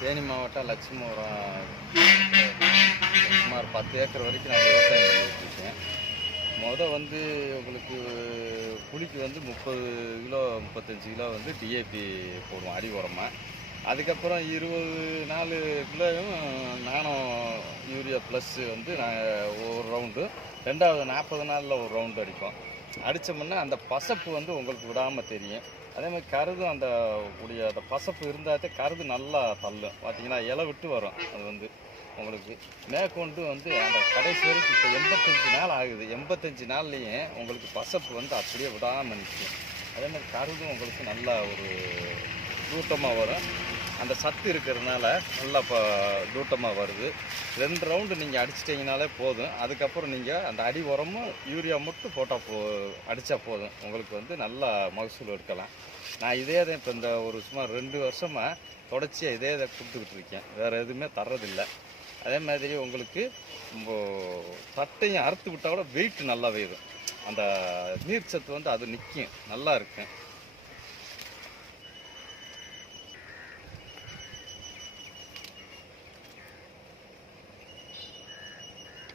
தேனி மாவட்டம் லட்சுமிபுரம் சுமார் 10 ஏக்கர் வரைக்கும் நான் விவசாயம் பண்ணிகிட்ருக்கேன். வந்து உங்களுக்கு புளிக்கு வந்து 30 கிலோ 35 கிலோ வந்து டிஏபி போடுவோம் அடி உரமாக. அதுக்கப்புறம் 20 நாளுக்குள்ளேயும் நானும் யூரியா ப்ளஸ் வந்து நாங்கள் ஒரு ரவுண்டு, ரெண்டாவது 40 நாளில் ஒரு ரவுண்டு அடிப்போம். அடித்தோம்னா அந்த பசப்பு வந்து உங்களுக்கு விடாமல் தெரியும். அதே மாதிரி கருதும் அந்த பசப்பு இருந்தாலே கருது நல்லா தள்ளும். பார்த்தீங்கன்னா இலை விட்டு வரும். அது வந்து உங்களுக்கு மேற்கொண்டு வந்து அந்த கடைசி வரைக்கும் இப்போ 85 நாள் ஆகுது. 85 நாள்லேயே உங்களுக்கு பசப்பு வந்து அப்படியே விடாமல் நிற்கும். அதே மாதிரி கருதும் உங்களுக்கு நல்லா ஒரு தூட்டமாக வரும். அந்த சத்து இருக்கிறதுனால நல்லா இப்போ தூட்டமாக வருது. 2 ரவுண்டு நீங்கள் அடிச்சிட்டிங்கனாலே போதும். அதுக்கப்புறம் நீங்கள் அந்த அடி உரமும் யூரியா மட்டும் போட்டால் அடித்தா போதும். உங்களுக்கு வந்து நல்லா மகசூல் எடுக்கலாம். நான் இதே தான் இப்போ இந்த ஒரு சுமார் 2 வருஷமாக தொடர்ச்சியாக இதே இதை கொடுத்துக்கிட்டு இருக்கேன். வேறு எதுவுமே தர்றதில்லை. அதே மாதிரி உங்களுக்கு தட்டையும் அறுத்து விட்டால் கூட வெயிட் நல்லா வேகும். அந்த நீர் சத்து வந்து அது நிற்கும், நல்லா இருக்கும்.